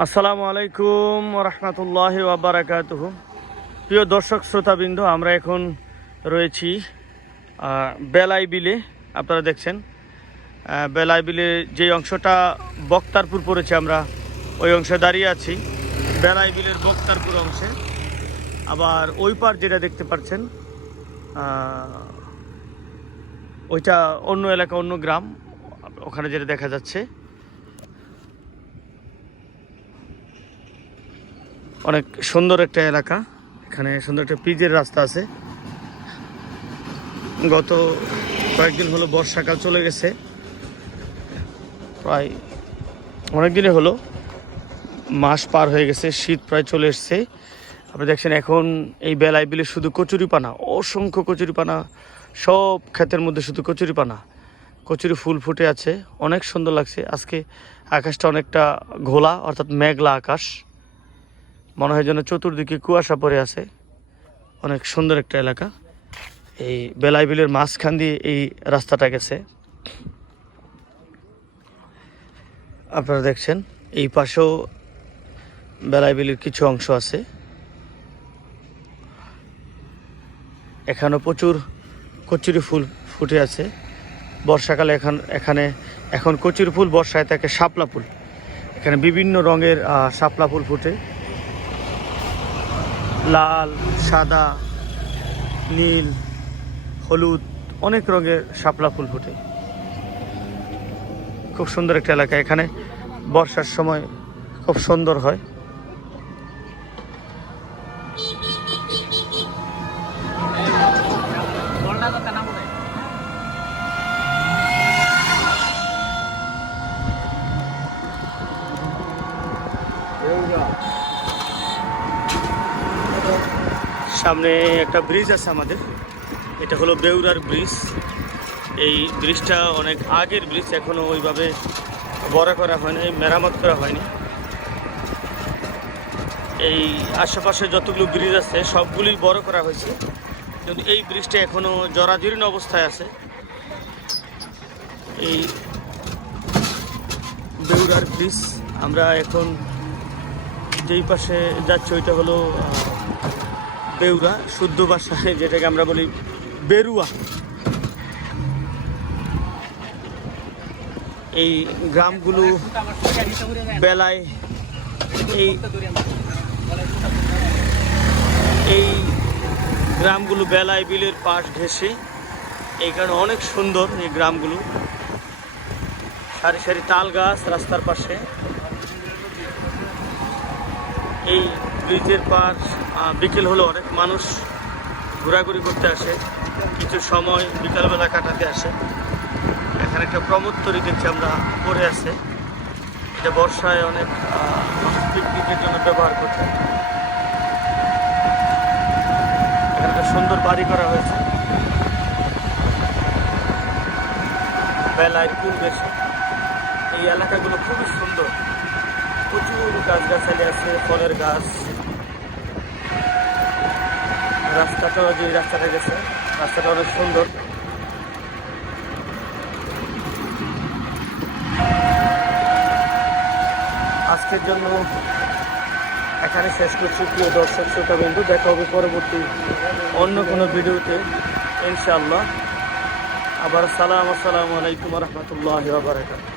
আসসালামু আলাইকুম রহমতুল্লাহি ওয়া বারাকাতুহু। প্রিয় দর্শক শ্রোতাবৃন্দ, আমরা এখন রয়েছি বেলাই বিলে। আপনারা দেখছেন বেলাই বিলে যে অংশটা বক্তারপুর পড়েছে, আমরা ওই অংশে দাঁড়িয়ে আছি, বেলাই বিলের বক্তারপুর অংশে। আবার ওই পার যেটা দেখতে পাচ্ছেন ওইটা অন্য এলাকা, অন্য গ্রাম, ওখানে যেটা দেখা যাচ্ছে অনেক সুন্দর একটা এলাকা। এখানে সুন্দর একটা পিচের রাস্তা আছে। গত কয়েকদিন হলো বর্ষাকাল চলে গেছে, প্রায় অনেক দিনে হলো, মাস পার হয়ে গেছে, শীত প্রায় চলে এসছে। আপনি দেখছেন এখন এই বেলাই বিলে শুধু কচুরিপানা, অসংখ্য কচুরিপানা, সব ক্ষেতের মধ্যে শুধু কচুরিপানা, কচুরি ফুল ফুটে আছে, অনেক সুন্দর লাগছে। আজকে আকাশটা অনেকটা ঘোলা, অর্থাৎ মেঘলা আকাশ, মনে হয় যেন চতুর্দিকে কুয়াশা পড়ে আছে। অনেক সুন্দর একটা এলাকা। এই বেলাই বিলের মাঝখান দিয়ে এই রাস্তাটা গেছে, আপনারা দেখছেন। এই পাশেও বেলাই বিলের কিছু অংশ আছে। এখানেও প্রচুর কচুরি ফুল ফুটে আছে। বর্ষাকালে এখানে এখন কচুরি ফুল, বর্ষায় থাকে শাপলা ফুল। এখানে বিভিন্ন রঙের শাপলা ফুল ফুটে, লাল, সাদা, নীল, হলুদ, অনেক রঙের শাপলা ফুল ফুটে। খুব সুন্দর একটা এলাকা। এখানে বর্ষার সময় খুব সুন্দর হয়। সামনে একটা ব্রিজ আছে আমাদের, এটা হলো বেউরার ব্রিজ। এই ব্রিজটা অনেক আগের ব্রিজ, এখনো ওইভাবে বড় করা হয়নি, মেরামত করা হয়নি। এই আশেপাশে যতগুলো ব্রিজ আছে সবগুলি বড় করা হয়েছে, কিন্তু এই ব্রিজটা এখনো জরাজীর্ণ অবস্থায় আছে। এই বেউরার ব্রিজ। আমরা এখন যেই পাশে যাচ্ছি ওইটা হলো বেউরা, শুদ্ধ ভাষায় যেটাকে আমরা বলি বেরুয়া। এই গ্রামগুলো বেলায়, এই গ্রামগুলো বেলাই বিলের পাশ ঘেঁষে, এই কারণে অনেক সুন্দর এই গ্রামগুলো। সারি সারি তাল গাছ রাস্তার পাশে। এই ব্রিজের পাশ বিকেল হলো অনেক মানুষ ঘোরাঘুরি করতে আসে, কিছু সময় বিকালবেলা কাটাতে আসে। এখানে একটা প্রমোত্তরি দেখছি আমরা পড়ে আছে, এটা বর্ষায় অনেক পিকনিকের জন্য ব্যবহার করতে। এখানে একটা সুন্দর বাড়ি করা হয়েছে বেলায় কুল বেশি। এই এলাকাগুলো খুবই সুন্দর, প্রচুর গাছগাছালি আছে, ফলের গাছ। রাস্তাটাও, যে রাস্তাটা গেছে, রাস্তাটা অনেক সুন্দর। আজকের জন্য এখানে শেষ করছি। প্রিয় দর্শক শ্রোতাবৃন্দ, দেখা হবে পরবর্তী অন্য কোনো ভিডিওতে ইনশাআল্লাহ। আবার আসসালামু আলাইকুম রহমতুল্লাহি ওয়া বারাকাতুহু।